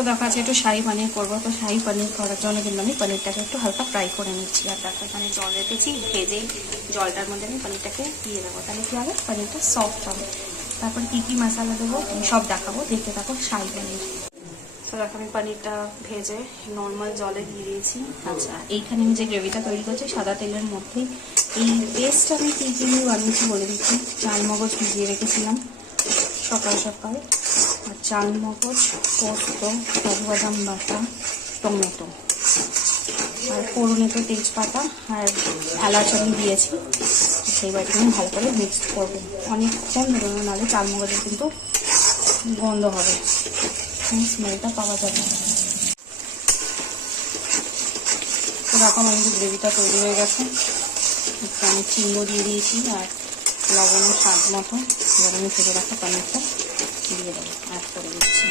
So দেখো আজকে একটু শাহি পানির করবো। তো শাহি পানির করার জন্য কিন্তু আমি পনিরটাকে একটু হালকা ফ্রাই করে নিচ্ছি। আর দেখো এখানে জল রেখেছি, ভেজে জলটার মধ্যে আমি পনিরটাকে দিয়ে দেবো। তাহলে কি হবে, পনিরটা সফট হবে। তারপর কি কি মশলা দেবো আমি সব দেখাবো, দেখতে থাকো শাহি পানির। তো দেখো আমি পনিরটা ভেজে নর্মাল জলে দিয়ে দিয়েছি। আচ্ছা, এইখানে আমি যে গ্রেভিটা তৈরি করছি সাদা তেলের মধ্যেই এই পেস্টটা আমি কী কী বানিয়েছি বলে দিচ্ছি। চালমগজ ভিজিয়ে রেখেছিলাম সকাল সকাল, আর চালমগজ, পোস্ত, কাজু বাদাম বাটা, টমেটো, আর ফোড়নে তো তেজপাতা আর এলাচ আমি দিয়েছি। সেই বাটিকে আমি ভালো করে মিক্স করবো অনেকক্ষণ ধরে, নাহলে চালমগজের কিন্তু গন্ধ হবে, স্মেলটা পাওয়া যাবে। তো রকম আমাদের গ্রেভিটা তৈরি হয়ে গেছে। একটু আমি চিংড়ো দিয়ে দিয়েছি আর লবণের স্বাদ মতো। এবার আমি ভেজে রাখা পনিরটা দিয়ে দেবো, অ্যাড করে দিচ্ছি।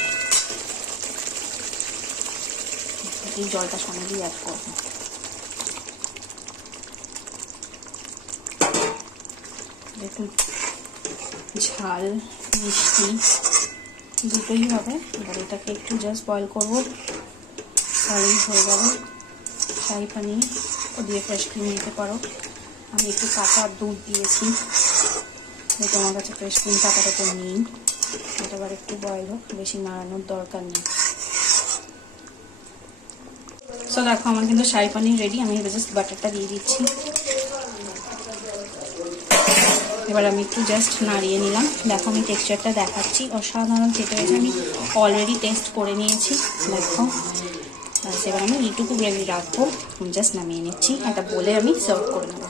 এই জলটা সঙ্গেই অ্যাড করবো। একটু ঝাল মিষ্টি দুটোই হবে। এবার এটাকে একটু জাস্ট বয়েল করবো, তাহলেই হয়ে যাবে শাহি পানির। ও দিয়ে ফ্রেশ ক্রিম দিতে পারো। আমি একটু কাঁচা দুধ দিয়েছি, তোমার কাছে ফ্রেশ ক্রিম টাকাটা তো নেই। এটা আবার একটু বয়েল হোক, বেশি নাড়ানোর দরকার নেই। সো দেখো আমার কিন্তু শাহি পানির রেডি। আমি জাস্ট বাটারটা দিয়ে দিচ্ছি। এবার আমি একটু জাস্ট নাড়িয়ে নিলাম। দেখো আমি টেক্সচারটা দেখাচ্ছি, অসাধারণ খেতে হয়েছে। আমি অলরেডি টেস্ট করে নিয়েছি। দেখো এবার আমি এইটুকু গ্রেভি রাখবো, জাস্ট নামিয়ে নিচ্ছি। এটা বলে আমি সার্ভ করে নেবো।